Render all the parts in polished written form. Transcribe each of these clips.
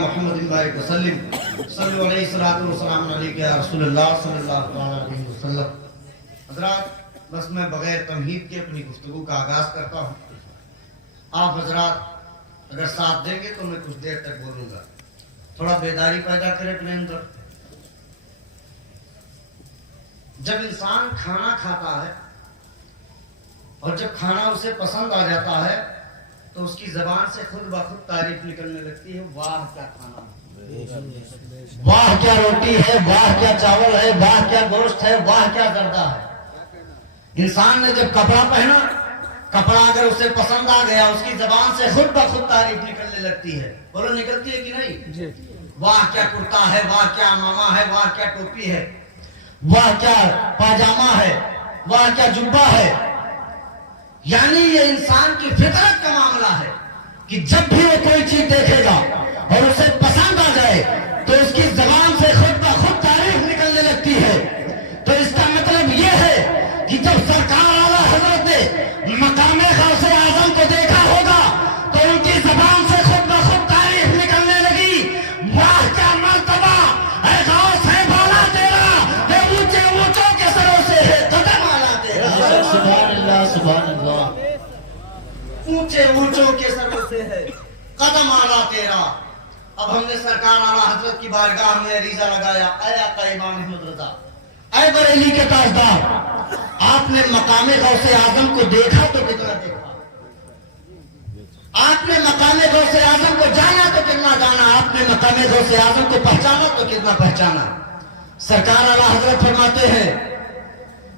محمد بارک وسلم صلی علیہ الصلوۃ والسلام علیک یا رسول اللہ صلی اللہ علیہ وسلم. حضرات بس میں بغیر تمہید کے اپنی گفتگو کا آغاز کرتا ہوں. آپ حضرات اگر ساتھ دیں گے تو میں کچھ دیر تک بولوں گا. تھوڑا بیداری پیدا کرے اپنے اندر. جب انسان کھانا کھاتا ہے اور جب کھانا اسے پسند آ جاتا ہے تو اس کی زبان سے خود بخود تعریف نکلنے لگتی ہے. واہ کیا کھانا ہے، واہ کیا روٹی ہے، واہ کیا چاول ہے، واہ کیا گوشت ہے، واہ کیا زردہ ہے. انسان نے جب کپڑا پہنا، کپڑا اگر اسے پسند آ گیا اس کی زبان سے خود بخود تعریف نکلنے لگتی ہے. بولو نکلتی ہے کہ نہیں؟ واہ کیا کرتا ہے، واہ کیا امامہ ہے، واہ کیا ٹوپی ہے، واہ کیا پاجامہ ہے، واہ کیا جبہ ہے. یعنی یہ انسان کی فطرت کا معاملہ ہے کہ جب بھی وہ کوئی چیز دیکھے گا اور اسے پسند آ جائے تو اس کی زبان سے خود بخود تعریف نکلنے لگتی ہے. تو اس کا مطلب یہ ہے کہ جب سرکار اعلیٰ حضرت نے مقام غوث اعظم کو دیکھا ہوگا تو ان کی زبان سے خود بخود تعریف نکلنے لگی. واہ کیا مرتبہ اے غوث ہے بالا تیرا، اے اونچے اونچوں کے سروں سے ہے قدم اعلیٰ تیرا. سبحان اللہ سبحان اللہ. اونچے اونچوں کے سروں سے ہے قدم اعلیٰ تیرا. اب ہم نے سرکار اعلیٰ حضرت کی بارگاہ میں عریضہ لگایا، اے آقا امام احمد رضا، اے بریلی کے تاجدار، آپ نے مقام غوث اعظم کو دیکھا تو کتنا دیکھا، آپ نے مقام غوث اعظم کو جانا تو کتنا جانا، آپ نے مقام غوث اعظم کو پہچانا تو کتنا پہچانا. سرکار اعلیٰ حضرت فرماتے ہیں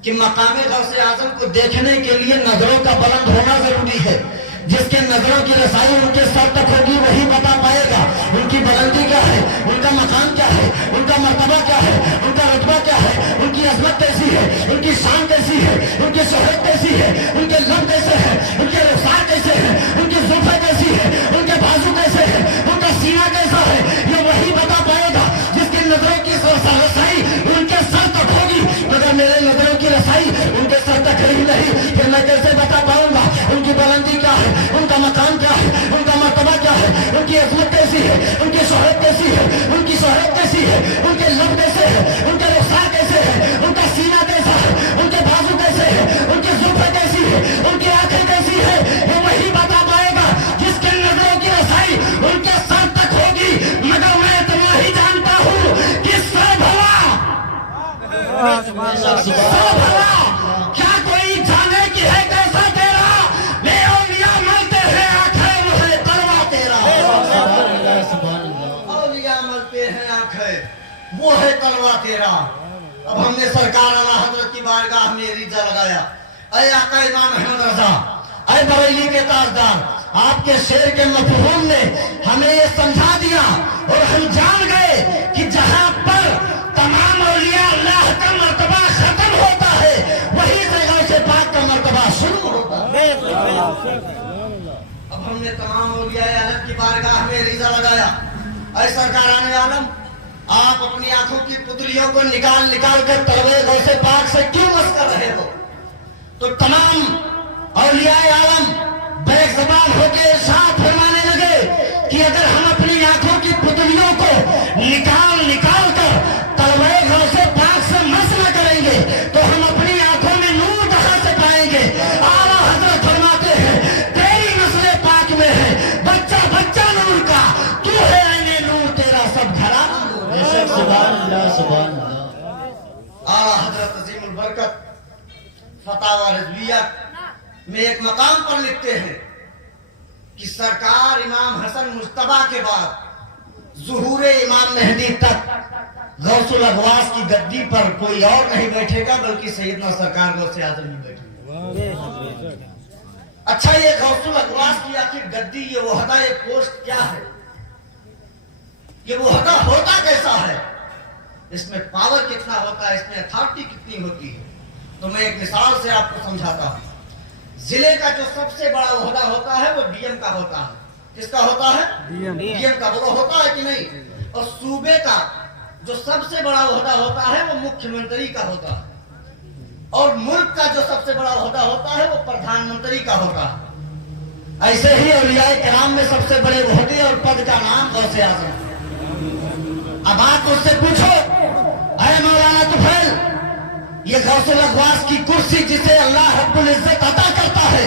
کہ مقام غوث اعظم کو دیکھنے کے لیے نظروں کا بلند ہونا ضروری ہے. جس کے نظروں کی رسائی ان کے سر تک ہوگی وہی بتا پائے گا ان کی بلندی کیا ہے، ان کا مقام کیا ہے، ان کا مرتبہ کیا ہے، ان کا رتبہ کیا ہے، ان کی عظمت کیسی ہے، ان کی شان کیسی ہے، ان کی شہرت کیسی ہے، ان کے لب کیسے ہیں، ان کے رخسار کیسے ہیں، ان کی زلفیں کیسی ہے، ان کے بازو کیسے ہیں، ان کا سینہ کیسا ہے. یہ وہی بتا پائے گا جس کی نظروں کی رسائی ان کے سر تک ہوگی. مگر میرے نظروں کی رسائی ان کے سر تک ہی نہیں، پھر میں کیسے بتا پاؤں گا ان کی بلندی کیا ہے، ان کا مقام کیا ہے، ان کا مرتبہ کیا ہے، ان کی عظمت کیسی ہے، ان کی شہرت کیسی ہے، ان کی شہرت کیسی ہے، ان کے لب کیسے ہے، ان کے رخسار کیسے ہے، ان کا سینہ کیسا ہے، ان کے بازو کیسے ہے، ان کی زلفیں کیسی ہے، ان کی آنکھیں کیسی ہے. یہ وہی بتا پائے گا جس کے نظروں کی رسائی ان کے سر تک ہوگی. مگر میں اتنا ہی جانتا ہوں کہ سر بھلا کیا کوئی جانے کی ہے کیسا تیرا، بے اولیاء ملتے ہیں آنکھیں وہ ہے تلوا تیرا. اولیاء ملتے ہیں آنکھیں وہ ہے تلوا تیرا. اب ہم نے سرکار اعلیٰ حضرت کی بارگاہ میں عریضہ لگایا، اے آقا امام احمد رضا، اے بریلی کے تاجدار، آپ کے شعر کے مفہوم نے ہمیں یہ سمجھا دیا اور ہم جان گئے کہ جہاں پر تمام اولیاء اللہ کا مرتبہ ختم ہوتا ہے وہی جگہ سے پاک کا مرتبہ شروع ہوتا ہے. اب ہم نے تمام اولیاء اللہ کی بارگاہ میں عریضہ لگایا، اے سرکاران عالم، آپ اپنی آنکھوں کی پتلیوں کو نکال نکال کر طلبے غوث پاک سے کیوں مس کر رہے ہو؟ تو تمام اولیاء عالم بیک زبان ہو کے ارشاد فرمانے لگے کہ اگر ہم اپنی آنکھوں کی پتلیوں کو نکال نکال کر طلبے غوث پاک سے مس نہ کریں گے تو ہم اپنی آنکھوں میں نور کہاں سے پائیں گے؟ اعلیٰ حضرت فرماتے ہیں تیری نسل پاک میں ہے بچہ بچہ نور کا، تو ہے عین نور تیرا سب گھرانہ نور. سبحان اللہ سبحان اللہ. اعلیٰ حضرت عظیم البرکت فتاوی رضویہ میں ایک مقام پر لکھتے ہیں کہ سرکار امام حسن مجتبیٰ کے بعد ظہور امام مہدی تک غوث الاغواس کی گدی پر کوئی اور نہیں بیٹھے گا بلکہ سیدنا سرکار غوث اعظم ہی بیٹھے گا. اچھا یہ غوث الاغواس کی آخر گدی، یہ وحدہ، یہ پوسٹ کیا ہے؟ یہ وحدہ ہوتا کیسا ہے؟ اس میں پاور کتنا ہوتا ہے، اس میں اتھارٹی کتنی ہوتی ہے؟ تو میں ایک مثال سے آپ کو سمجھاتا ہوں. ضلع کا جو سب سے بڑا عہدہ ہوتا ہے وہ ڈی ایم کا ہوتا ہے. کس کا ہوتا ہے؟ ڈی ایم کا. وہ ہوتا ہے کہ نہیں؟ اور صوبے کا جو سب سے بڑا عہدہ ہوتا ہے وہ مکھیہ منتری کا ہوتا ہے. اور ملک کا جو سب سے بڑا عہدہ ہوتا ہے وہ پردھان منتری کا ہوتا ہے. ایسے ہی اولیاء کرام میں سب سے بڑے عہدے اور پد کا نام غوث اعظم ہے. अब आप उससे पूछो, अरे मौलाना तुफैल, ये गौसुल अगवास की कुर्सी जिसे अल्लाह रब्बुल इज्जत अता करता है,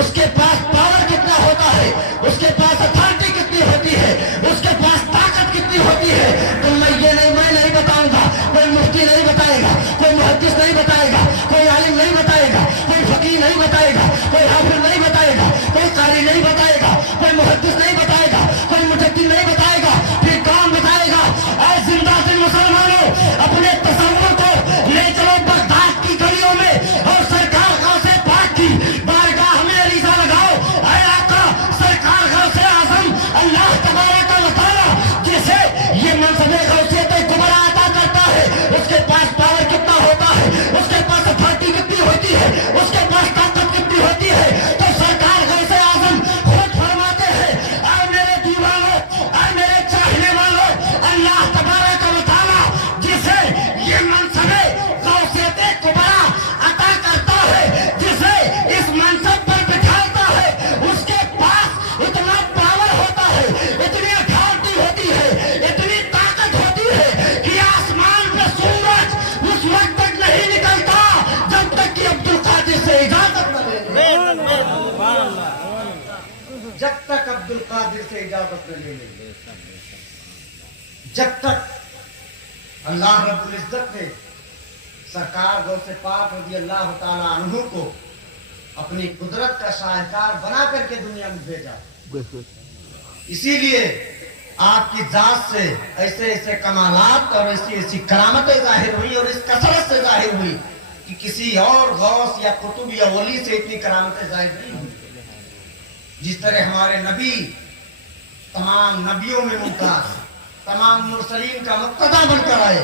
उसके पास पावर कितना होता है, उसके पास अथॉरिटी कितनी होती है, उसके पास ताकत कितनी होती है, तो मैं नहीं बताऊंगा, कोई मुफ्ती नहीं बताएगा, कोई मुहद्दिस नहीं बताएगा, कोई आलिम नहीं बताएगा, कोई फकीह नहीं बताएगा, कोई हाफिज नहीं बताएगा, कोई कारी नहीं बताएगा, कोई मुहद्दिस नहीं बताएगा, कोई मुजद्दिद नहीं बताएगा, फिर कौन बताएगा? ऐ जिंदा दिल मुसलमानों, अपने तसव्वुर को ले चलो बगदाद की गलियों में और सरकार गौसे पाक की बारगाह में अरीज़ा लगाओ। ऐ आका, सरकार गौसे आज़म अल्लाह तबारक व तआला जिसे ये मनसब गौसियत कुबरा अता करता है, उसके पास पावर कितना होता है, उसके पास अथॉरिटी कितनी होती है, उसके पास ताकत कितनी होती है, तो सरकार गौसे आज़म खुद फरमाते हैं, ऐ मेरे दीवानों, ऐ मेरे चाहने वालों, अल्लाह तबारक व तआला जिसे ये मनसब गौसियत कुबरा अता करता है, जिसे इस मनसब पर बिठाता है, उसके पास इतना पावर होता है, इतनी अथॉरिटी होती है, इतनी ताकत होती है कि आसमान पे सूरज उस वक्त तक नहीं निकलता जब तक कि अब्दुल कादिर से इजाजत न ले ले। जब तक अब्दुल कादिर से इजाजत न ले ले, जब तक अल्लाह रब्बुल इज्जत ने सरकार गौसे पाक रज़ी अल्लाह तआला अन्हु को अपनी कुदरत का शाहकार बना करके दुनिया में भेजा। इसीलिए आपकी जात से ऐसे ऐसे कमालात और ऐसी ऐसी करामतें जाहिर हुई और इस कसरत से जाहिर हुई कि किसी और गौस या कुतुब या वली से इतनी करामतें जाहिर नहीं हुई। जिस तरह हमारे नबी तमाम नबियों में मुमताज, तमाम मुरसलीन का मुक्तदा बनकर आए,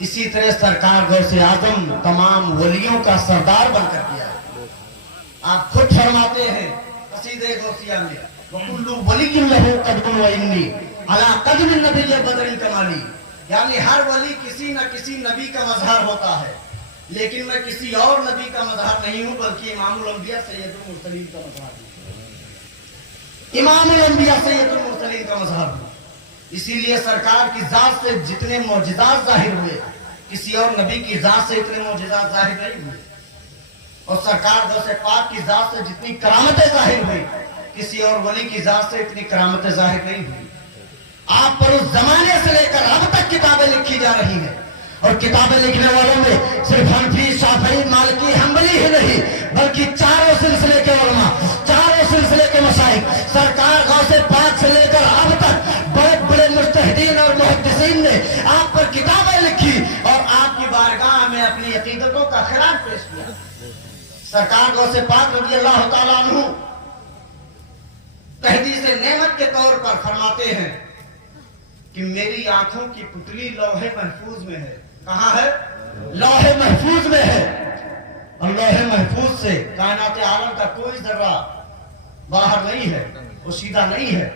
इसी तरह सरकार गौसे आजम तमाम वलियों का सरदार बनकर के आए। आप खुद फरमाते हैं कसीदे गौसिया में, वकुल्लु वलिय्यिन लहू क़द्रुन व इन्नी अला क़द्रि नबिय्य बदरिन कमाली, यानी हर वली किसी न किसी नबी का मजहर होता है, लेकिन मैं किसी और नबी का मजहर नहीं हूं, बल्कि इमामुल अंबिया सैयदुल मुरसलीन का मजहर हूं, इमामुल अंबिया सैयदुल मुरसलीन का मजहर हूं। इसीलिए सरकार की जात से जितने मौजिज़ात जाहिर हुए, किसी और नबी की जात से इतने मौजिज़ात जाहिर नहीं हुए, और सरकार गौसे पाक की जात से जितनी करामतें जाहिर हुई, किसी और वली की जात से इतनी करामतें जाहिर नहीं हुई। आप पर उस जमाने से लेकर अब तक किताबें लिखी जा रही हैं, और किताबें लिखने वालों में सिर्फ हनफी, शाफई, मालिकी, हम्बली ही नहीं, बल्कि चारों सिलसिले के उलमा, चारों सिलसिले के मशाइख, सरकार गौसे पाक से लेकर अब तक बड़े बड़े मुज्तहिदीन और मुहद्दिसीन ने आप पर किताबें लिखी और आपकी बारगाह में अपनी अकीदतों का खिराज पेश किया। सरकार गौसे पाक रज़ी अल्लाह तआला अन्हु तहदीस नेमत के तौर पर फरमाते हैं कि मेरी आंखों की पुतली लौहे महफूज में है। कहां है? लौहे महफूज में है, और लौहे महफूज से कायनात आलम का कोई जर्रा बाहर नहीं है, वो सीधा नहीं है,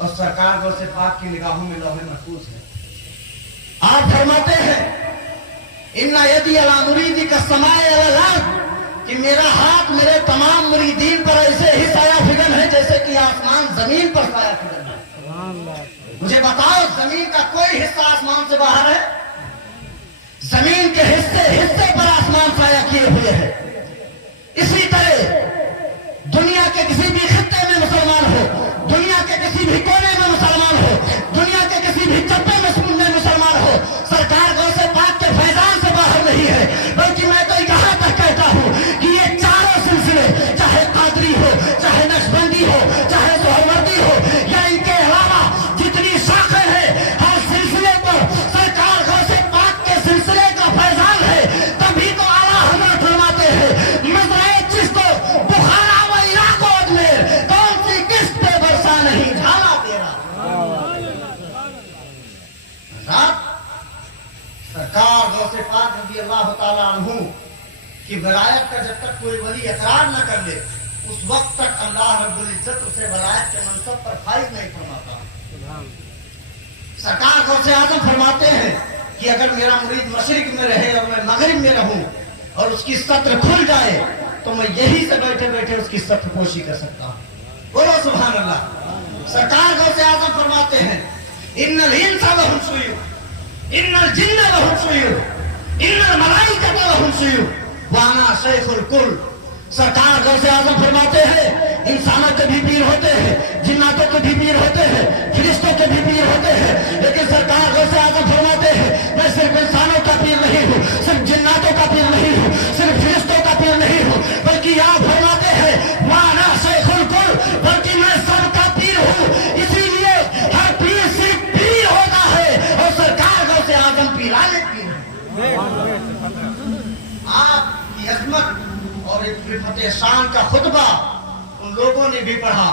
और सरकार गौसे पाक की निगाहों में लौहे महफूज है। आप फरमाते हैं इन्ना यदी अला मुरीदी का समाए अला अर्द, कि मेरा हाथ मेरे तमाम मुरीदीन पर ऐसे ही साया फिगन है जैसे कि आसमान जमीन पर साया फिगन है। मुझे बताओ, जमीन का कोई हिस्सा आसमान से बाहर है? जमीन के हिस्से पर आसमान साया किए हुए है। इसी तरह दुनिया के किसी भी खित्ते में मुसलमान हो, दुनिया के किसी भी कोने में मुसलमान हो, दुनिया के किसी भी चप्पे में मुसलमान हो, सरकार गौसे पाक के फैजान से बाहर नहीं है। बल्कि मैं तो यहाँ तक कहता हूँ कि ये चारों सिलसिले, चाहे कादरी हो, चाहे नक्शबंदी हो, चाहे सोहरवर्दी हो, या इनके अलावा जितनी शाखें हैं, हर सिलसिले पर सरकार गौसे पाक के सिलसिले का फैजान है। तभी तो आला हजरत फरमाते हैं मज़राए चिश्तो बुखारा व इराक व अजमेर, कौन सी किस्त पे बरसा नहीं झाला तेरा। सरकार गौसे पाक रज़ी अल्लाह तआला अन्हु की वलायत का जब तक कोई वली इकरार न कर ले, उस वक्त तक अल्लाह रब्बुल इज्जत उसे वलायत के मनसब पर फाइज नहीं फरमाता। सरकार गौसे आज़म फरमाते हैं कि अगर मेरा मुरीद मशरिक में रहे और मैं मगरिब में रहूं और उसकी सत्र खुल जाए, तो मैं यही से बैठे बैठे उसकी सत्र पोशी कर सकता हूं। बोलो सुभान अल्लाह। सरकार गौसे आज़म फरमाते हैं ان الانس لهم سیوف ان الجن لهم سیوف ان الملائکۃ لهم سیوف وانا شیخ الکل. سرکار غوث اعظم فرماتے ہیں انسانوں کے بھی پیر ہوتے ہیں, جناتوں کے بھی پیر ہوتے ہیں, فرشتوں کے بھی پیر ہوتے ہیں, لیکن سرکار غوث اعظم فرماتے ہیں میں صرف انسانوں کا پیر نہیں ہوں, صرف جناتوں کا پیر نہیں ہوں, صرف فرشتوں کا پیر نہیں ہوں, بلکہ آپ فرماتے ہیں وانا شیخ الکل, بلکہ میں سب کا پیر ہوں. اسی لیے ہر پیر صرف پیر ہوتا ہے اور سرکار غوث اعظم پیرانے پیر ہے. آپ کی عظمت اور رفعت شان کا خطبہ ان لوگوں نے بھی پڑھا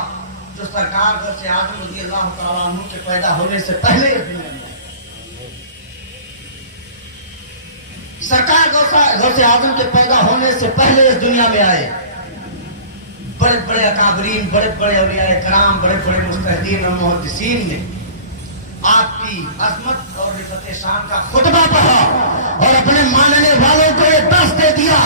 جو سرکار غوث اعظم رضی اللہ تعالیٰ عنہ کے پیدا ہونے سے پہلے اس دنیا میں آئے. سرکار غوث اعظم کے پیدا ہونے سے پہلے اس دنیا میں آئے. بڑے بڑے اکابرین, بڑے بڑے اولیاء کرام, بڑے بڑے مجتہدین اور محدثین نے آپ کی عظمت اور رفعت شان کا خطبہ پڑھا اور اپنے ماننے والوں کو یہ درس دے دیا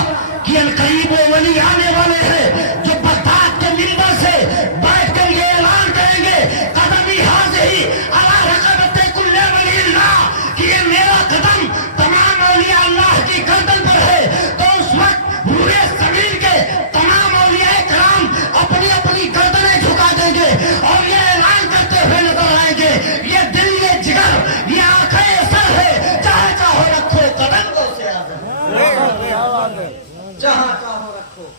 کہ ان قریب وہ ولی آنے والے ہیں جو بغداد کے منبر سے بیٹھ کر یہ اعلان کریں گے قدمی حاضری علی رقبت کل ولی اللہ, کہ یہ میرا قدم تمام اولیاء اللہ کی گردن پر ہے. تو اس وقت پورے زمین کے تمام اولیاء کرام اپنی اپنی گردنیں جھکا دیں گے اور یہ اعلان کرتے ہوئے نظر آئیں گے یہ دل, یہ جگر, یہ آنکھیں, سر ہے, چاہے چاہو رکھو قدم غوث اعظم, جہاں چاہو رکھو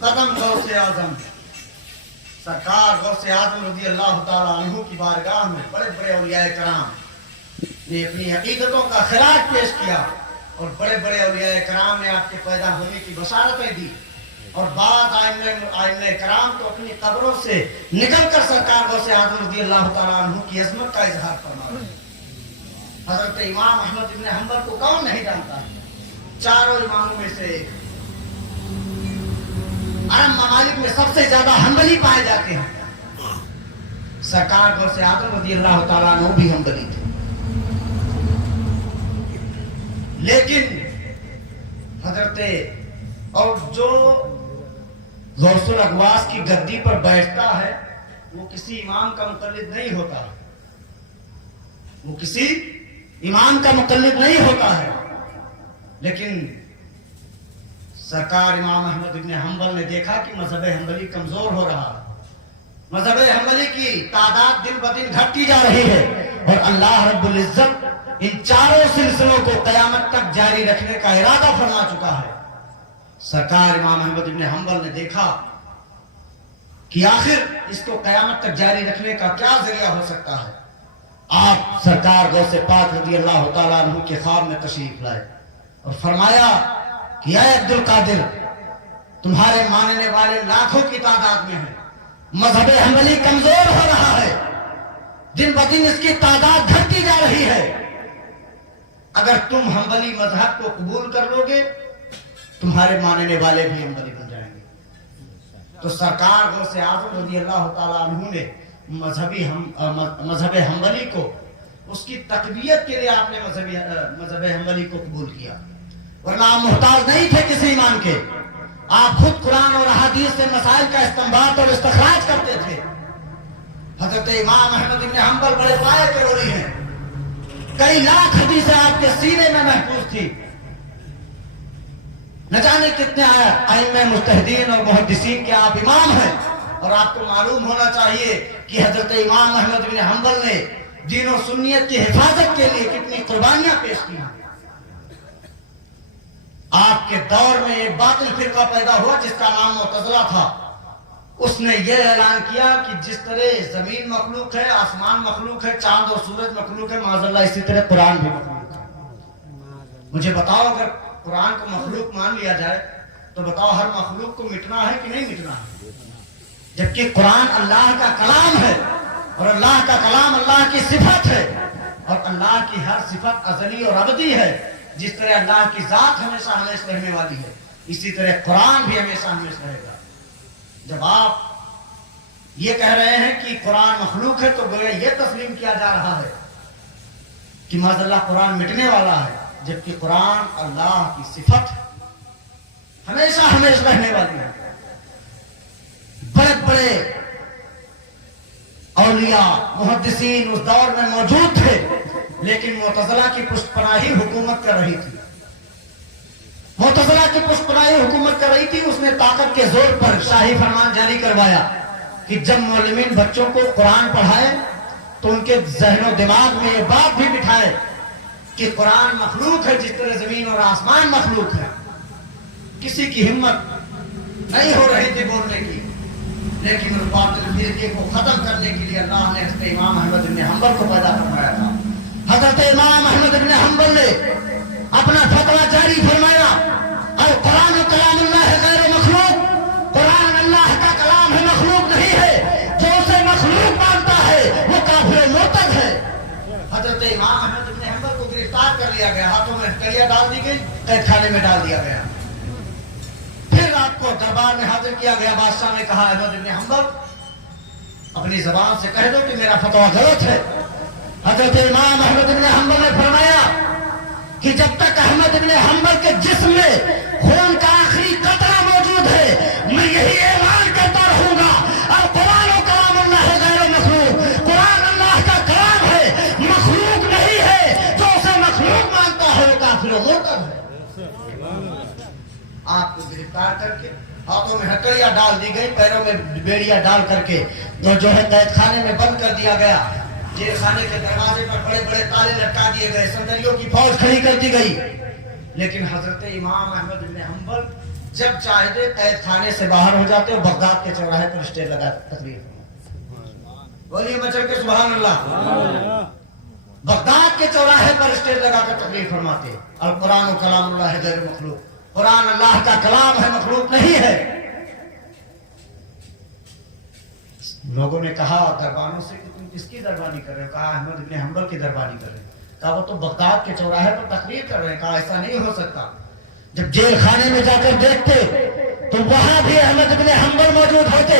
قدم غوث اعظم. سرکار غوث اعظم رضی اللہ تعالیٰ عنہ کی بارگاہ میں بڑے بڑے اولیاء کرام نے اپنی عقیدتوں کا خراج پیش کیا اور بڑے بڑے اولیاء کرام نے آپ کے پیدا ہونے کی بشارتیں دی. اور بعد آئمہ کرام تو اپنی قبروں سے نکل کر سرکار غوث اعظم رضی اللہ تعالیٰ عنہ کی عظمت کا اظہار فرما رہے ہیں. حضرت امام احمد بن حنبل کو کون نہیں جانتا ہے, چاروں اماموں میں سے ایک. عرب ممالک میں سب سے زیادہ حنبلی پائے جاتے ہیں. سرکار غوث اعظم رضی اللہ تعالیٰ عنہ بھی حنبلی تھے, لیکن حضرت اور جو غوث الاغواث کی گدی پر بیٹھتا ہے وہ کسی امام کا مقلد نہیں ہوتا, وہ کسی امام کا مقلد نہیں ہوتا ہے. لیکن سرکار امام احمد بن حنبل نے دیکھا کہ مذہب حنبلی کمزور ہو رہا ہے, مذہب حنبلی کی تعداد دن بدن گھٹتی جا رہی ہے اور اللہ رب العزت ان چاروں سلسلوں کو قیامت تک جاری رکھنے کا ارادہ فرما چکا ہے. سرکار امام احمد بن حنبل نے دیکھا کہ آخر اس کو قیامت تک جاری رکھنے کا کیا ذریعہ ہو سکتا ہے. آپ سرکار غوث پاک رضی اللہ تعالیٰ عنہ کے خواب میں تشریف لائے اور فرمایا کہ اے عبد القادر, تمہارے ماننے والے لاکھوں کی تعداد میں ہیں, مذہب حنبلی کمزور ہو رہا ہے, دن بدن اس کی تعداد گھٹتی جا رہی ہے. اگر تم حنبلی مذہب کو قبول کر لو گے تمہارے ماننے والے بھی حنبلی بن جائیں گے. تو سرکار غوث اعظم رضی اللہ تعالیٰ عنہ نے مذہب حنبلی کو اس کی تقویت کے لیے آپ نے مذہب حنبلی کو قبول کیا, ورنہ آپ محتاج نہیں تھے کسی ایمان کے. آپ خود قرآن اور احادیث سے مسائل کا استنباط اور استخراج کرتے تھے. حضرت امام احمد بن حنبل بڑے پائے کے رولی ہیں, کئی لاکھ حدیثیں آپ کے سینے میں محفوظ تھی. نہ جانے کتنے ائمہ مجتہدین اور محدثین کے آپ امام ہیں, اور آپ کو معلوم ہونا چاہیے کہ حضرت امام احمد بن حنبل نے دین و سنیت کی حفاظت کے لیے کتنی قربانیاں پیش کی. آپ کے دور میں ایک باطل فرقہ پیدا ہوا جس کا نام معتزلہ تھا. اس نے یہ اعلان کیا کہ جس طرح زمین مخلوق ہے, آسمان مخلوق ہے, چاند اور سورج مخلوق ہے, معاذ اللہ اسی طرح قرآن بھی مخلوق ہے. مجھے بتاؤ اگر قرآن کو مخلوق مان لیا جائے تو بتاؤ ہر مخلوق کو مٹنا ہے کہ نہیں مٹنا ہے؟ جبکہ قرآن اللہ کا کلام ہے اور اللہ کا کلام اللہ کی صفت ہے, اور اللہ کی ہر صفت ازلی اور ابدی ہے. جس طرح اللہ کی ذات ہمیشہ ہمیشہ رہنے والی ہے, اسی طرح قرآن بھی ہمیشہ ہمیشہ رہے گا. جب آپ یہ کہہ رہے ہیں کہ قرآن مخلوق ہے تو گویا یہ تسلیم کیا جا رہا ہے کہ معاذ اللہ قرآن مٹنے والا ہے, جبکہ قرآن اللہ کی صفت ہمیشہ ہمیشہ رہنے والی ہے. بڑے بڑے औलिया मुहद्दिसीन उस दौर में मौजूद थे, लेकिन मुतज़िला की पुष्टपनाही हुकूमत कर रही थी। मुतज़िला की पुष्टपनाही हुकूमत कर रही थी। उसने ताकत के जोर पर शाही फरमान जारी करवाया कि जब मौलवीन बच्चों को कुरान पढ़ाए तो उनके ज़हन दिमाग में ये बात भी बिठाए कि कुरान मखलूक है, जिस तरह जमीन और आसमान मखलूक है। किसी की हिम्मत नहीं हो रही थी बोलने की, लेकिन उस बातिल फिरके को खत्म करने के लिए अल्लाह ने हज़रत इमाम अहमद इब्न हंबल को पैदा फरमाया था। हज़रत इमाम अहमद इब्न हंबल ने अपना फतवा जारी फरमाया, और कुरान कलामुल्लाह है गैर मखलूक, कुरान अल्लाह का कलाम है, मखलूक नहीं है। जो उसे मखलूक मानता है वो काफिर मुर्तद है। हज़रत इमाम अहमद इब्न हंबल को गिरफ्तार कर लिया गया, हाथों में हथकड़ियां डाल दी गई, कैद खाने में डाल दिया गया। फिर रात को दरबार में हाजिर किया गया। बादशाह ने कहा, अहमद इब्न हंबल, अपनी जबान से कह दो कि मेरा फतवा गलत है। हजरत इमाम अहमद इब्न हंबल ने फरमाया कि जब तक अहमद इब्न हंबल के जिस्म में खून का आखिरी कतरा मौजूद है, मैं यही ऐलान करता रहूंगा, और कुरान और कलामुल्लाह है गैर मखलूक, कुरान अल्लाह का कलाम है, मखलूक नहीं है। जो उसे मखलूक मानता है वो काफिर और मुर्तद है। आपको गिरफ्तार करके हाथों में हथकड़ियां डाल दी गई, पैरों में बेड़ियां डाल करके जो है कैद खाने में बंद कर दिया गया। जेल खाने के दरवाजे पर बड़े बड़े ताले लटका दिए गए, संदरियों की फौज खड़ी कर दी गई। लेकिन हजरत इमाम अहमद इब्न हंबल जब चाहते कैद खाने से बाहर हो जाते और बगदाद के चौराहे पर स्टेज लगा तकरीर। बोलिए मचल के सुभान अल्लाह। बगदाद के चौराहे पर स्टेज लगाकर तकरीर फरमाते, और कुरान और कलामुल्लाह है गैर मखलूक, कुरान अल्लाह का कलाम है, मखलूक नहीं है। लोगों ने कहा दरबानों से कि तुम किसकी दरबानी कर रहे हो? कहा अहमद इब्न हंबल की दरबानी कर रहे हैं। कहा वो तो बगदाद के चौराहे पर तकरीर कर रहे हैं। कहा ऐसा नहीं हो सकता। जब जेल खाने में जाकर देखते तो वहां भी अहमद इब्न हंबल मौजूद होते,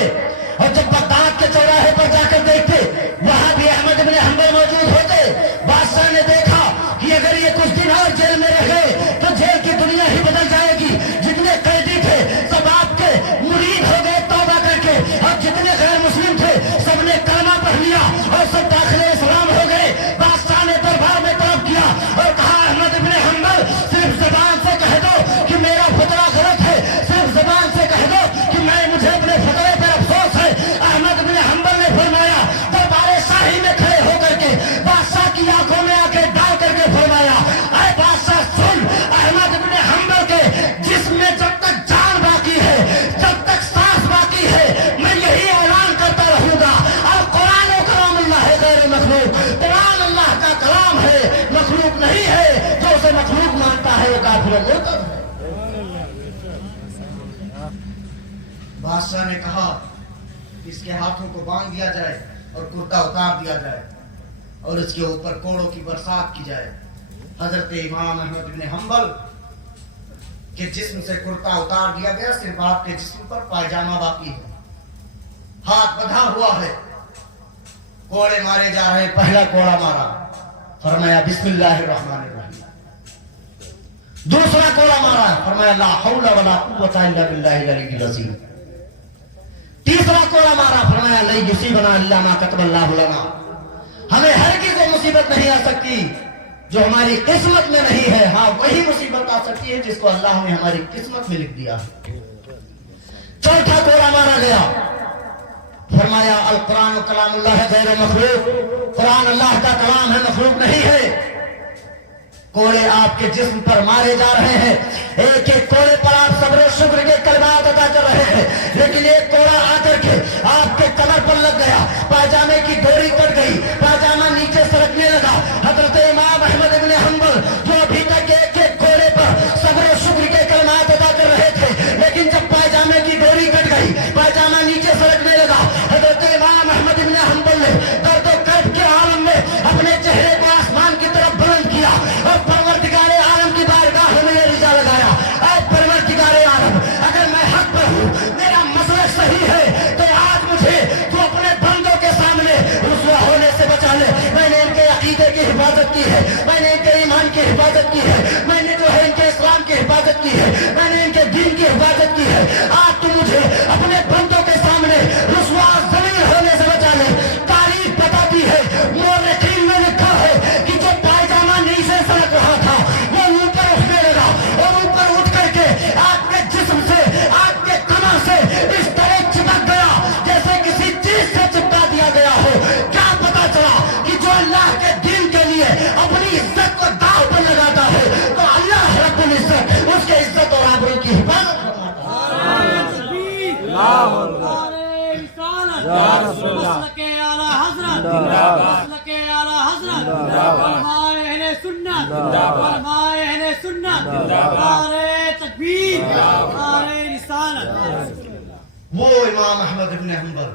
और जब बगदाद के चौराहे पर जाकर देखते वहां भी अहमद इब्न हंबल मौजूद होते। बादशाह ने देखा कि अगर ये कुछ दिन और जेल में रहे तो जेल की दुनिया ही बदल जाएगी। जितने कैदी थे सब आपके मुरीद हो गए तौबा करके, और जितने गैर मुस्लिम थे सबने कलमा पढ़ लिया और सब दाखिले इस्लाम हो गए। बादशाह ने दरबार में तलब किया और कहा, अहमद इब्न हंबल, सिर्फ जबान से कह दो कि मेरा फतवा गलत है, सिर्फ जबान से कह दो कि मुझे अपने फतवे पर अफसोस है। अहमद इब्न हंबल ने फरमाया, दरबार शाही में खड़े होकर के बादशाह की आंखों में आके डाल करके फरमाया, अरे बादशाह सुन, अहमद इब्न हंबल के जिसमें जब तक जान बाकी है, जब तक सांस बाकी है, मैं यही ऐलान करता रहूंगा, और कुरान और कलामुल्लाह है गैर मखलूक, कुरान अल्लाह का कलाम है, मखलूक नहीं है। जो उसे मखलूक मानता है वो काफिर और मुर्तद है। बादशाह ने कहा इसके हाथों को बांध दिया जाए और कुर्ता उतार दिया जाए और इसके ऊपर कोड़ों की बरसात की जाए। हजरत इमाम अहमद इब्न हंबल के जिस्म से कुर्ता उतार दिया गया, सिर्फ आपके जिस्म पर पायजामा बाकी है, हाथ बंधा हुआ है। कोड़े मारे जा रहे हैं। पहला कोड़ा मारा, फरमाया बिस्मिल्लाहिर्रहमानिर्रहीम। दूसरा कोड़ा मारा, फरमाया ला हौला वला कुव्वता इल्ला बिल्लाहिल अलीय्यिल अज़ीम। तीसरा कोड़ा मारा, फरमाया ला युसीबना इल्ला मा कतबल्लाहु लना। हमें हर की कोई मुसीबत नहीं आ सकती जो हमारी किस्मत में नहीं है। हाँ, वही मुसीबत आ सकती है जिसको अल्लाह ने हमारी किस्मत में लिख दिया। चौथा कोड़ा मारा गया, फरमाया अल कुरान कलामुल्लाह है गैर मखलूक, कुरान अल्लाह का कलाम है, मखलूक नहीं है। कोड़े आपके जिस्म पर मारे जा रहे हैं। एक एक कोड़े पर आप सब्र शुक्र के कलमात अदा कर रहे हैं, लेकिन एक कोड़ा आकर के आपके कमर पर लग गया, पायजामे की डोरी कट गई, पायजामा नीचे सरकने लगा। हजरत इमाम अहमद इब्न हंबल जो अभी तक एक एक कोड़े पर सब्र शुक्र के कलमात अदा कर रहे थे, लेकिन जब पायजामे की डोरी कट गई, पायजामा नीचे सरकने लगा, हजरत इमाम अहमद इब्न हंबल ने दर्द और कर्ब के आलम में अपने चेहरे को आसमान की तरफ बुलंद किया और परवरदिगारे आलम की बारगाह में रिजा लगाया। ऐ परवरदिगारे आलम, अगर मैं हक पर हूँ, मेरा मसला सही है, तो आज मुझे तू अपने बंदों के सामने रुसवा होने से बचा ले। मैंने इनके अकीदे की हिफाजत की है, मैंने इनके ईमान की हिफाजत की है, मैंने जो है इनके इस्लाम की हिफाजत की है, मैंने इनके दीन की हिफाजत की है। आज तू मुझे अपने बंदों के सामने रुसवा जलील होने से बचा ले। मसलके आला हज़रत, उलमाए अहले सुन्नत, उलमाए अहले सुन्नत, नारे तकबीर, नारे रिसालत। वो इमाम अहमद इब्न हंबल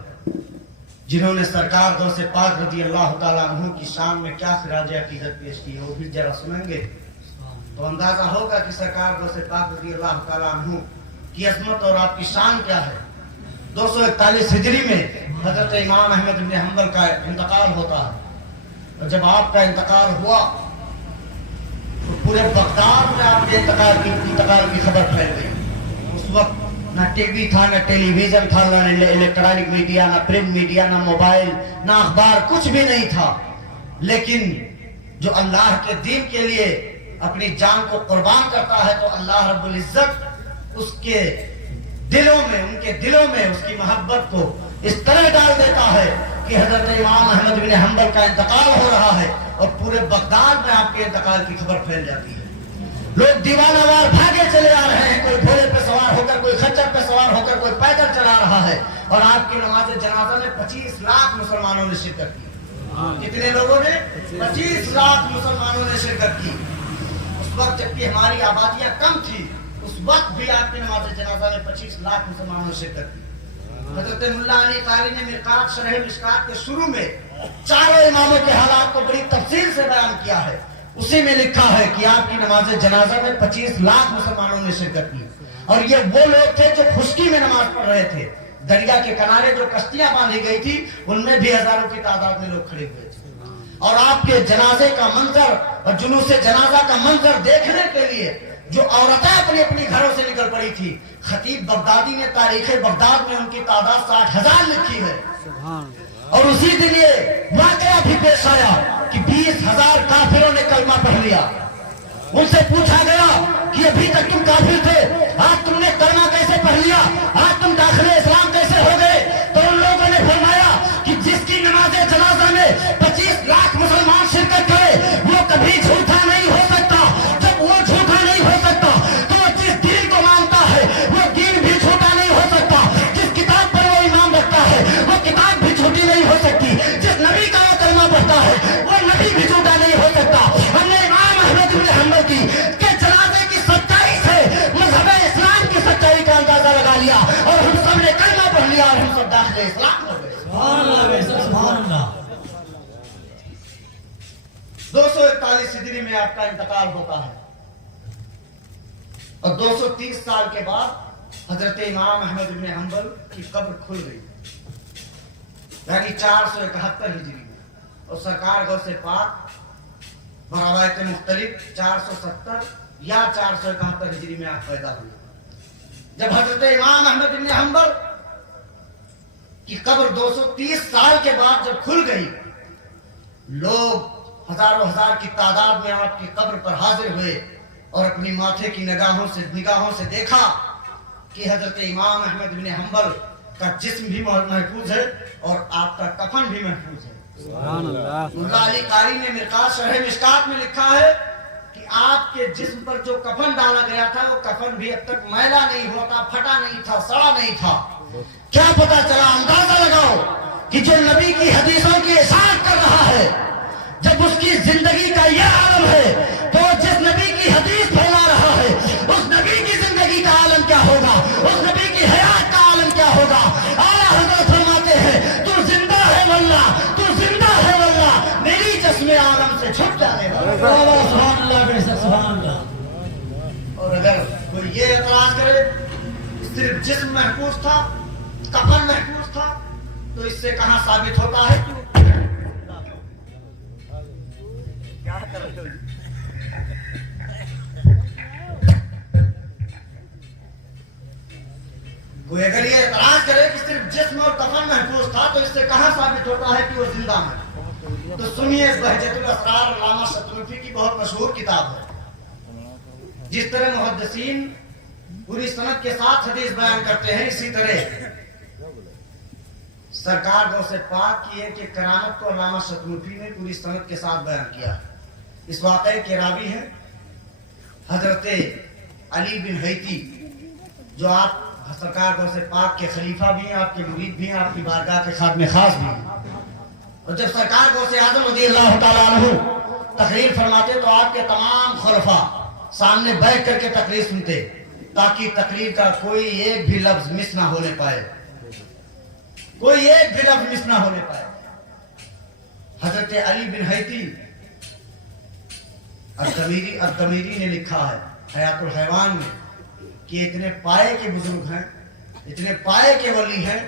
जिन्होंने सरकार गौसे पाक रज़ी अल्लाह ताला अन्हु की शान में क्या खिराज अकीदत पेश की है, वो भी जरा सुनेंगे तो अंदाजा होगा कि सरकार गौसे पाक रज़ी अल्लाह ताला अन्हु की अजमत और आपकी शान क्या है। 241 हिजरी में हजरत इमाम अहमद इब्न हंबल का इंतकाल होता है, और जब आपका इंतकाल हुआ तो पूरे बगदाद में आपके इंतकाल की खबर फैल गई। उस वक्त ना टीवी था, ना टेलीविजन था, ना इलेक्ट्रॉनिक मीडिया, ना प्रिंट मीडिया, ना मोबाइल, ना अखबार, कुछ भी नहीं था। लेकिन जो अल्लाह के दीन के लिए अपनी जान को कुर्बान करता है तो अल्लाह रब्बुल इज्जत उसके दिलों में, उनके दिलों में उसकी मोहब्बत को इस तरह डाल देता है कि हजरत इमाम अहमद बिन हंबल का इंतकाल हो रहा है और पूरे बगदाद में आपके इंतकाल की खबर फैल जाती है। लोग दीवानावार भागे चले आ रहे हैं, कोई घोड़े पे सवार होकर, कोई खच्चर पे सवार होकर, कोई पैदल चला रहा है। और आपकी नमाज जनाजा में 25 लाख मुसलमानों ने शिरकत की। कितने लोगों ने? 25 लाख मुसलमानों ने शिरकत की। उस वक्त जबकि हमारी आबादियां कम थी, उस वक्त भी आपकी नमाज जनाजा में 25 लाख मुसलमानों ने शिरकत की। हजरत मुल्ला अली कारी ने मिरकात शरह मिशकात के शुरू में चारों इमामों के हालात को बड़ी तफसील से बयान किया है। उसी में लिखा है कि आपकी नमाज जनाजा में 25 लाख मुसलमानों ने शिरकत की। और ये वो लोग थे जो खुश्की में नमाज पढ़ रहे थे। दरिया के किनारे जो कश्तियां बांधी गई थी उनमें भी हजारों की तादाद में लोग खड़े हुए थे। और आपके जनाजे का मंजर और जुलूस जनाजा का मंजर देखने के लिए जो औरतें अपनी अपनी घरों से निकल पड़ी थी, खतीब बगदादी ने तारीख बगदाद में उनकी तादाद 60,000 लिखी है। और उसी दिन ये वाकया भी पेश आया कि 20,000 काफिरों ने कलमा पढ़ लिया। उनसे पूछा गया कि अभी तक तुम काफिर थे, आज तुमने कलमा कैसे पढ़ लिया, आज तुम दाखिले इस्लाम कैसे हो गए? तो उन लोगों ने फरमाया कि जिसकी नमाज जनाजा में 25 लाख मुसलमान शिरकत करे वो कभी झूठा नहीं हो सकता। जब वो झूठा नहीं हो सकता तो जिस दीन को मानता है वो दीन भी झूठा नहीं हो सकता। जिस किताब पर वो ईमान रखता है वो किताब भी झूठी नहीं हो सकती। जिस नबी का वो कलमा पढ़ता है वो नबी भी झूठा नहीं हो सकता। हमने इमाम अहमद बिन हंबल की के जनाजे की सच्चाई से मज़हब इस्लाम की सच्चाई का अंदाजा लगा लिया और हम सब ने कलमा पढ़ लिया और हम सब दाखिले इस्लाम हो गए। सुभान अल्लाह। 241 हिजरी में आपका इंतकाल होता है और 230 साल के बाद हजरत इमाम अहमद बिन हंबल की कब्र खुल गई, यानी 471 हिजरी में। और सरकार गौसे पाक बरवायत मुख्तलिफ 470 या 471 हिजरी में आप पैदा हुए। जब हजरत इमाम अहमद बिन हंबल की कब्र 230 साल के बाद जब खुल गई, लोग हजारों हजार की तादाद में आपकी कब्र पर हाजिर हुए और अपनी माथे की निगाहों से देखा कि हजरत इमाम अहमद बिन हंबल का जिस्म भी महफूज है और आपका कफन भी महफूज है। मुल्ला अली कारी ने मिरकात शरह मिशकात में लिखा है कि आपके जिस्म पर जो कफन डाला गया था वो कफन भी अब तक मैला नहीं हुआ था, फटा नहीं था, सड़ा नहीं था। क्या पता चला? अंदाजा लगाओ कि जो नबी की हदीसों की इशाअत कर रहा है, जब उसकी जिंदगी का यह आलम है तो जिस नबी की हदीस फैला रहा है उस नबी की जिंदगी का आलम क्या होगा, उस नबी की हयात का आलम क्या होगा? आला हज़रत फरमाते हैं तू जिंदा है वल्लाह, तू जिंदा है वल्लाह, मेरी चश्मे आलम से छुप जाने वाला। और अगर कोई ये एतराज करे सिर्फ जिस्म महफूज था, कफन महफूज था, तो इससे कहां साबित होता है कि कोई अगर ये एतराज करे कि सिर्फ जिस्म और कफन महफूज था तो इससे कहां साबित होता है कि वो जिंदा है? तो सुनिए, बहजतुल असरार अल्लामा शतनुफी की बहुत मशहूर किताब है। जिस तरह मुहद्दिसीन पूरी सनद के साथ हदीस बयान करते हैं, इसी तरह सरकार गौसे पाक की है कि करामत को अल्लामा शतनुफी ने पूरी सनद के साथ बयान किया। इस वाक़े के रावी हैं हजरत अली बिन हैती, जो आप सरकार गौसे पाक के खलीफा भी हैं, आपके मुरीद भी हैं, आपकी बारगाह के खादमे खास भी हैं। اور جب سرکار غوث اعظم رضی اللہ تعالیٰ عنہ تقریر فرماتے تو آپ کے تمام خلفاء سامنے بیٹھ کر کے تقریر سنتے تاکہ تقریر کا کوئی ایک بھی لفظ مس نہ ہونے پائے، کوئی ایک بھی لفظ مس نہ ہونے پائے۔ حضرت علی بن حیتی الدمیری نے لکھا ہے حیات الحیوان میں کہ اتنے پائے کے بزرگ ہیں، اتنے پائے کے ولی ہیں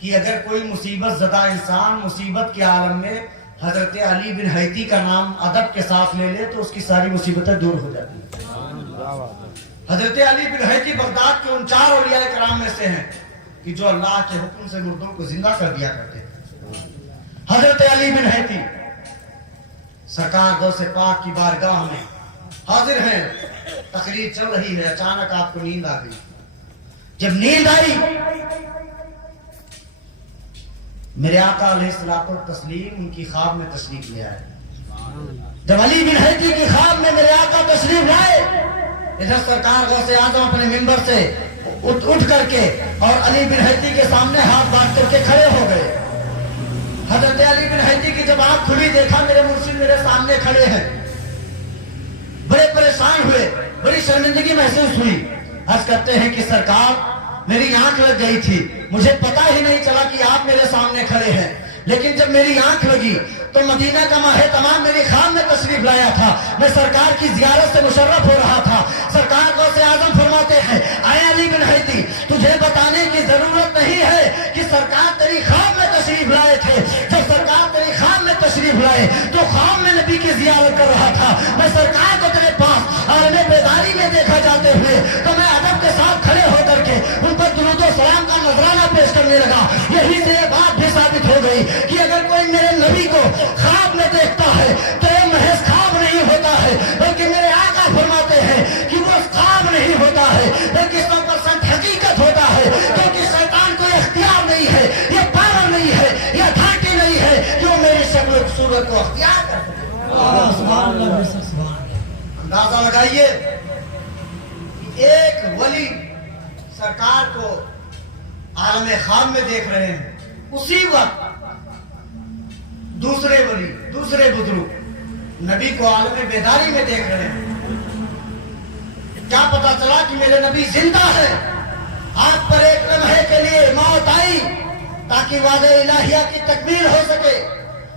کہ اگر کوئی مصیبت زدہ انسان مصیبت کے عالم میں حضرت علی بن حیتی کا نام ادب کے ساتھ لے لے تو اس کی ساری مصیبتیں دور ہو جاتی ہیں۔ حضرت علی بن حیتی بغداد کے ان 4 اولیاء کرام میں سے ہیں کہ جو اللہ کے حکم سے مردوں کو زندہ کر دیا کرتے ہیں۔ حضرت علی بن حیتی سرکار غوث پاک کی بارگاہ میں حاضر ہیں، تقریر چل رہی ہے، اچانک آپ کو نیند آ گئی۔ جب نیند آئی میرے آقا علیہ الصلوۃ والتسلیم ان کی خواب میں تشریف لے آئے۔ جب علی بن حیتی کی خواب میں میرے آقا تشریف لائے، ادھر سرکار غوث اعظم اپنے منبر سے اٹھ کر کے اور علی بن حیتی کے سامنے ہاتھ باندھ کر کے کھڑے ہو گئے۔ حضرت علی بن حیتی کی جب آنکھ کھلی دیکھا میرے مرشد میرے سامنے کھڑے ہیں، بڑے پریشان ہوئے، بڑی شرمندگی محسوس ہوئی۔ عرض کرتے ہیں کہ سرکار میری آنکھ لگ گئی تھی، مجھے پتا ہی نہیں چلا کہ آپ میرے سامنے کھڑے ہیں، لیکن جب میری آنکھ لگی تو مدینہ کا ماہ تمام میری خواب میں تشریف لایا تھا، میں سرکار کی زیارت سے مشرف ہو رہا تھا۔ سرکار غوث اعظم فرماتے ہیں اے علی بن حیتی تجھے بتانے کی ضرورت نہیں ہے کہ سرکار تیری خواب میں تشریف لائے تھے۔ جب سرکار تیری خواب میں تشریف لائے تو خواب میں نبی کی زیارت کر رہا تھا، میں سرکار کو تیرے پاس عالم بیداری میں دیکھا جاتے ہوئے تو میں ادب کے ساتھ کھڑے ہو کر کے ان پر درود و سلام کا نذرانہ پیش کرنے لگا۔ یہی سے یہ بات بھی ثابت ہو گئی کہ اگر کوئی میرے نبی کو خواب میں دیکھتا ہے تو یہ محض خواب نہیں ہوتا ہے، بلکہ میرے آقا فرماتے ہیں کہ وہ خواب نہیں ہوتا ہے بلکہ 100% حقیقت ہوتا ہے، کیونکہ شیطان کو اختیار نہیں ہے، یہ پاور نہیں ہے، یہ دھاٹی نہیں ہے کہ وہ میری شکل و صورت کو اختیار کر سکے۔ اندازہ لگائیے ایک ولی سرکار کو عالم خواب میں دیکھ رہے ہیں، اسی وقت دوسرے ولی دوسرے بزرگ نبی کو عالم بیداری میں دیکھ رہے ہیں۔ کیا پتا چلا کہ میرے نبی زندہ ہے، آپ پر ایک لمحے کے لیے موت آئی تاکہ وعدہ الہیہ کی تکمیل ہو سکے،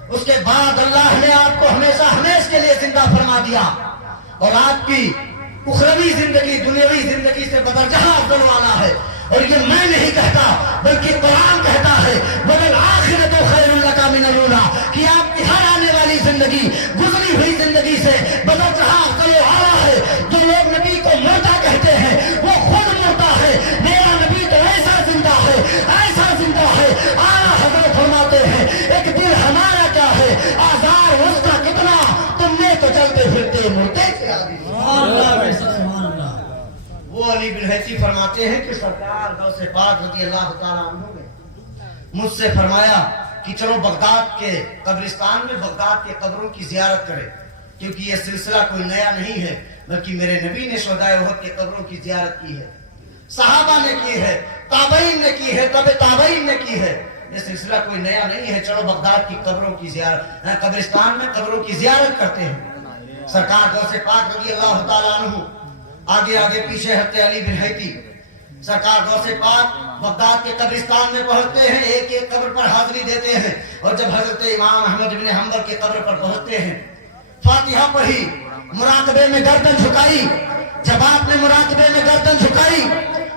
اس کے بعد اللہ نے آپ کو ہمیشہ ہمیشہ کے لیے زندہ فرما دیا اور آپ کی اخروی زندگی دنیاوی زندگی سے بدرجہ افضل والا ہے۔ اور یہ میں نہیں کہتا بلکہ قرآن کہتا ہے وَلَلْآخِرَةُ خَيْرٌ لَكَ مِنَ الْأُولَىٰ کہ آپ کی ہر آنے والی زندگی گزری ہوئی زندگی سے بدرجہ افضل والا ہے۔ جو لوگ نبی کو مردہ کہتے ہیں وہ خود مردہ ہے، میرا نبی تو ایسا زندہ ہے، ایسا زندہ ہے۔ اعلیٰ حضرت فرماتے ہیں ایک دل ہمارا کیا ہے آزار اس کا کتنا، تم نے تو چلتے پھرتے مردے تھے۔ وہ علی بن حیتی فرماتے ہیں کہ سرکار غوث پاک رضی اللہ تعالیٰ عنہ نے مجھ سے فرمایا کہ چلو بغداد کے قبرستان میں بغداد کے قبروں کی زیارت کریں، کیونکہ یہ سلسلہ کوئی نیا نہیں ہے بلکہ میرے نبی نے شہدائے احد کے قبروں کی زیارت کی ہے، صحابہ نے کی ہے، تابعین نے کی ہے، تابعین نے کی ہے، یہ سلسلہ کوئی نیا نہیں ہے۔ چلو بغداد کی قبروں کی زیارت قبرستان میں قبروں کی زیارت کرتے ہیں۔ سرکار غوث پاک رضی اللہ تعالیٰ عنہ آگے آگے پیچھے حضرت علی بن حیتی سرکار غوث پاک بغداد کے قبرستان میں پہنچتے ہیں، ایک ایک قبر پر حاضری دیتے ہیں، اور جب حضرت امام احمد بن حنبل کی قبر پر پہنچتے ہیں فاتحہ پڑھی، مراقبے میں گردن جھکائی۔ جب آپ نے مراقبے میں گردن جھکائی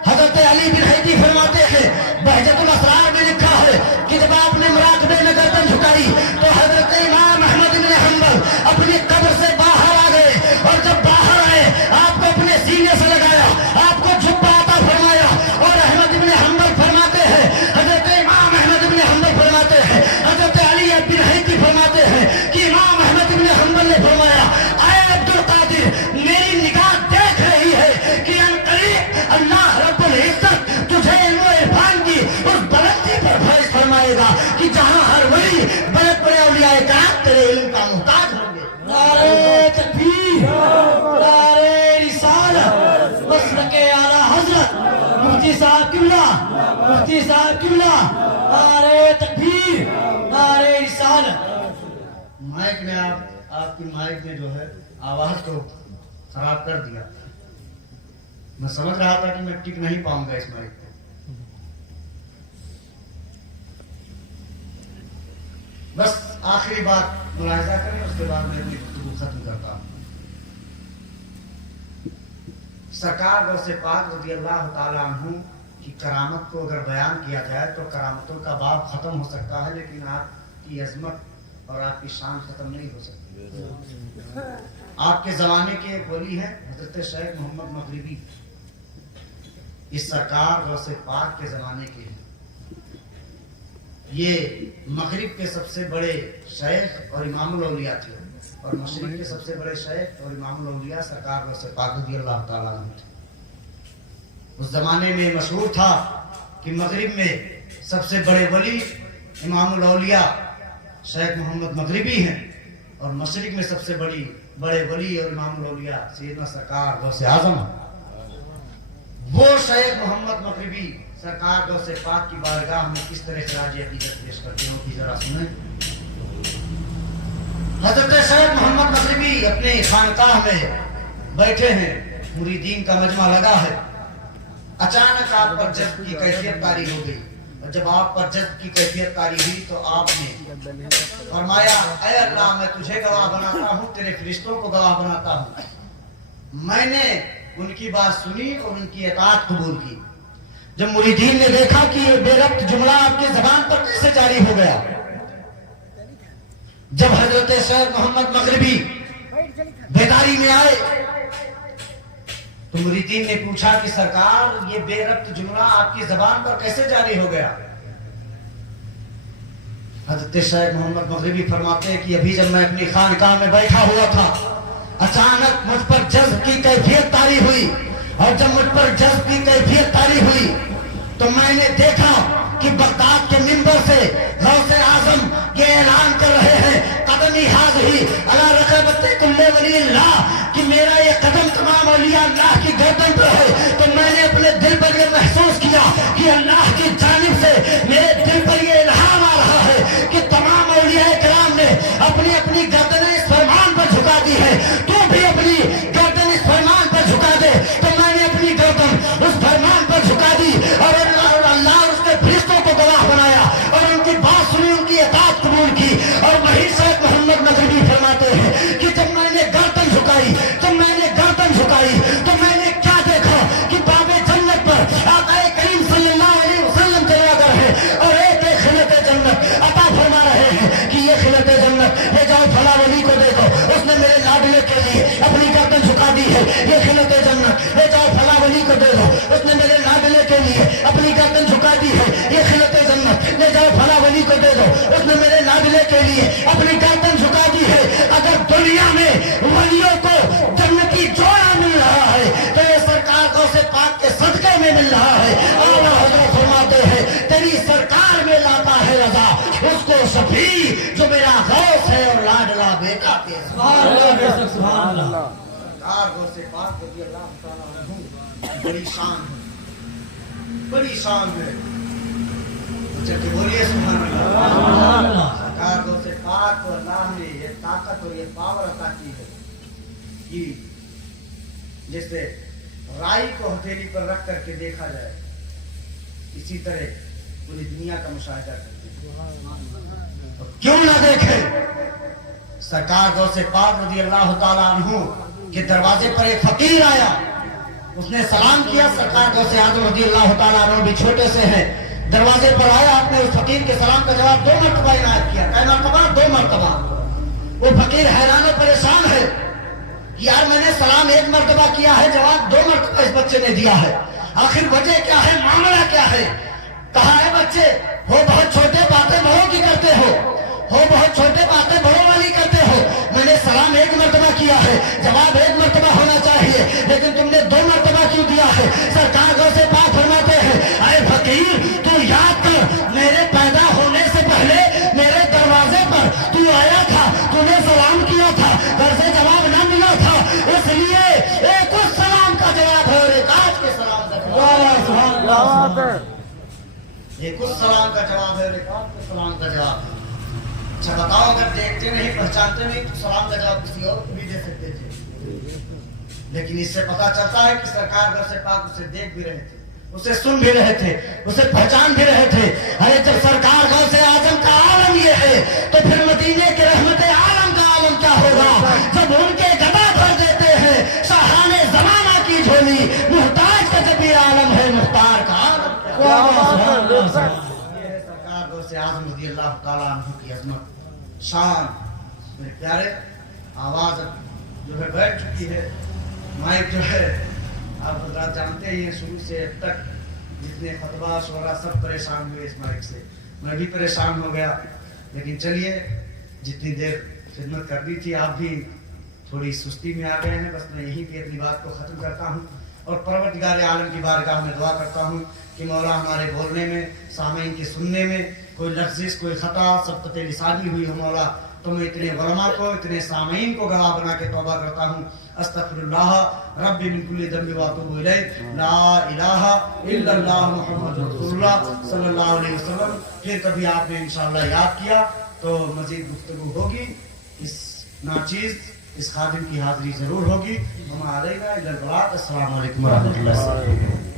حضرت علی بن حیتی فرماتے ہیں بہجت الاسرار میں لکھا ہے کہ جب آپ نے مراقبے میں گردن جھکائی تو حضرت امام احمد بن حنبل اپنی قبر سے باہر آ گئے، اور جب باہر آئے آپ کو اپنے سینے سے لگایا، آپ کو جھکا عطا فرمایا، اور احمد بن حنبل فرماتے ہیں حضرت امام احمد بن حنبل فرماتے ہیں حضرت علی بن حیتی فرماتے ہیں کہ امام احمد بن حنبل نے فرمایا اے عبد القادر میری نگاہ دیکھ رہی ہے کہ عنقریب اللہ رب العزت تجھے علم و عرفان کی اس بلندی پر فیض فرمائے گا کہ جہاں ہر ولی بڑے بڑے اولیاء کرام تیرے علم کا محتاج ہوں گے۔ نعرہ تکبیر، نعرہ رسالت، مسلک اعلیٰ حضرت مفتی صاحب قبلہ، مفتی صاحب قبلہ، نعرہ تکبیر، نعرہ رسالت۔ माइक ने आपकी माइक ने जो है आवाज को खराब कर दिया। मैं समझ रहा था कि मैं टिक नहीं पाऊंगा इस माइक पे। बस आखिरी बात मुलाहिजा करें, उसके बाद मैं अपनी गुफ्तगू खत्म करता हूं। सरकार गौसे पाक रज़ियल्लाहु ताला अन्हु की करामत को अगर बयान किया जाए तो करामतों का बाब खत्म हो सकता है, लेकिन आपकी अजमत और आपकी शान खत्म नहीं हो सकती। आपके जमाने के एक वली हैं हजरत शेख मोहम्मद मगरिबी, इस सरकार गौसे पाक के जमाने के हैं। ये मगरिब के सबसे बड़े शेख और इमामुल औलिया थे, और मशरिक के सबसे बड़े शेख और इमामुल औलिया सरकार गौसे पाक रज़ियल्लाहु ताला अन्हु थे। उस जमाने में मशहूर था कि मगरिब में सबसे बड़े वली इमामुल औलिया शेख मोहम्मद मगरिबी हैं, और मशरिक में सबसे बड़े वली और इमामुल औलिया सैयदना सरकार गौसे आजम। वो शेख मोहम्मद मगरिबी सरकार गौसे पाक की बारगाह में किस तरह खराज अकीदत पेश करते हो कि जरा सुने। हजरत शेख मोहम्मद मगरिबी अपने खानकाह में बैठे हैं, मुरीदीन का मजमा लगा है। अचानक आप पर जज्ब की कैफियत तारी हो गई, और जब आप पर जज्ब की कैफियत तारी हुई तो आपने फरमाया, ऐ अल्लाह मैं तुझे गवाह बनाता हूँ, तेरे फरिश्तों को गवाह बनाता हूँ। मैंने उनकी बात सुनी और उनकी इताअत कबूल की। जब मुरीदीन ने देखा कि ये बेरब्त जुमला आपकी जबान पर कैसे जारी हो गया, जब हजरत शेख मोहम्मद मगरिबी बेदारी में आए तो मुरीदीन ने पूछा कि सरकार ये बेरब्त जुमला आपकी जबान पर कैसे जारी हो गया। हजरत शेख मोहम्मद मगरिबी फरमाते हैं कि अभी जब मैं अपनी खानकाह में बैठा हुआ था, अचानक मुझ पर जज्ब की कैफियत तारी हुई, और जब मुझ पर जज्ब की कैफियत तारी हुई तो मैंने देखा कि बगदाद के मिंबर से गौसे आजम ये ऐलान कर रहे हैं, कदमी हाज़िही अला रक़बति कुल्ले वलील्लाह, कि मेरा ये कदम तमाम औलिया अल्लाह की गर्दन पर है। तो मैंने अपने दिल पर ये महसूस किया कि अल्लाह की जानिब से मेरे दिल पर ये इल्हाम आ रहा है कि तमाम औलिया किराम ने अपनी अपनी गर्दनें इस फरमान पर झुका दी है, तू भी अपनी गर्दन इस फरमान पर झुका दे। तो मैंने अपनी गर्दन उस फरमान पर झुका दी, और अल्लाह उसके फरिश्तों को गवाह बनाया, और उनकी बात सुनी, उनकी इताअत कबूल की। और वही शेख मोहम्मद मगरिबी फरमाते हैं कि जब मैंने गर्दन झुकाई तो मैंने क्या देखा कि बाबे जन्नत पर आका करीम सल्लल्लाहु अलैहि वसल्लम चला गए हैं, और एक खिलत जन्नत अता फरमा रहे हैं कि ये खिलत जन्नत ले जाओ फला वली को दे दो, उसने मेरे लाडले के लिए अपनी गर्दन झुका दी है। ये खिलत जन्नत ले जाओ फला वली को दे दो, उसने मेरे लाडले के लिए अपनी गर्दन झुका दी है। ये खिलत जन्नत ले जाओ फला वली को दे दो, उसने मेरे लाडले के लिए अपनी गर्दन झुका दी है। अगर दुनिया में वलियों को जन्नती जोड़ा मिल रहा है तो ये सरकार गौसे पाक के सदके में मिल रहा है। आला हज़रत फरमाते हैं, तेरी सरकार में लाता है रजा उसको शफी जो मेरा गौस है और लाडला बेटा तेरा। सुभान अल्लाह। सरकार गौसे पाक रज़ियल्लाहु ताला अन्हु बड़ी शान है, बड़ी शान है। जबकि बोलिए सुभान अल्लाह। सरकार गौसे पाक को अल्लाह ने ये ताकत और ये पावर अता की है कि जैसे राई को हथेली पर रख करके देखा जाए, इसी तरह पूरी दुनिया का मुशाहिदा करते हैं। तो क्यों ना देखे। सरकार गौसे पाक रज़ियल्लाहु ताला अन्हु के दरवाजे पर एक फकीर आया, उसने सलाम किया। सरकार गौसे आज़म रज़ियल्लाहु ताला अन्हु भी छोटे से हैं, दरवाजे पर आया, आपने उस फकीर के सलाम का जवाब 2 मरतबा इनायत किया। कै मरतबा? 2 मरतबा। वो फकीर हैरान और परेशान है, यार मैंने सलाम 1 मरतबा किया है, जवाब 2 मरतबा इस बच्चे ने दिया है, आखिर वजह क्या है, मामला क्या है? कहा है बच्चे, हो बहुत छोटे बातें बड़ों की करते हो बहुत छोटे बातें बड़ों वाली करते हो। मैंने सलाम 1 मरतबा किया है, जवाब 1 मरतबा होना चाहिए, लेकिन तुमने 2 मरतबा क्यों दिया है? सरकार गौसे पाक फरमाते हैं, अरे फकीर तू याद कर, मेरे पैदा होने से पहले मेरे दरवाजे पर तू आया था, तूने सलाम किया था, घर से जवाब ना मिला था, इसलिए एक उस सलाम का जवाब है और एक आज के सलाम का जवाब है। एक उस सलाम का जवाब है और एक आज के सलाम का जवाब है। अच्छा बताओ, अगर देखते नहीं पहचानते नहीं तो सलाम का जवाब किसी और को भी दे सकते थे, लेकिन इससे पता चलता है कि सरकार घर से पाक उसे देख भी रहे थे, उसे सुन भी रहे थे, उसे पहचान भी रहे थे। अरे जब सरकार गौ से आजम का आलम ये है तो फिर मदीने के रहमत आलम का आलम क्या होगा? जब उनके गदा भर देते हैं शाहाने जमाना की झोली, मुहताज का जब ये आलम है, मुख्तार का आलम क्या होगा? ये है सरकार गौ से आजम रज़ी अल्लाह तआला अन्हु की अजमत शान। मेरे प्यारे, आवाज जो है बैठ चुकी है, माइक जो है आप हजरात जानते ही हैं, शुरू से अब तक जितने खतबा शोरा सब परेशान हुए इस माइक से, मैं भी परेशान हो गया। लेकिन चलिए, जितनी देर खिदमत कर दी थी, आप भी थोड़ी सुस्ती में आ गए हैं, बस मैं यहीं पे अपनी बात को ख़त्म करता हूँ और परवरदिगार आलम की बारगाह में दुआ करता हूँ कि मौला हमारे बोलने में, सामईन के सुनने में कोई लफ्ज़, कोई ख़ता, सबक़त लिसानी हुई हो मौला, तो मैं इतने उलमा को, इतने सामईन को गवाह बना के तौबा करता हूँ। अस्तगफिरुल्लाह रब्बी मिन कुल्ली ज़ंबि व अतूबु इलैह, ला इलाहा इल्लल्लाह मुहम्मदुर रसूलुल्लाह सल्लल्लाहु अलैहि वसल्लम। फिर कभी आपने इंशाअल्लाह याद किया तो मज़ीद गुफ्तगू होगी, इस नाचीज़, इस खादिम की हाज़िरी ज़रूर होगी। हमारे अस्सलामु अलैकुम व रहमतुल्लाह।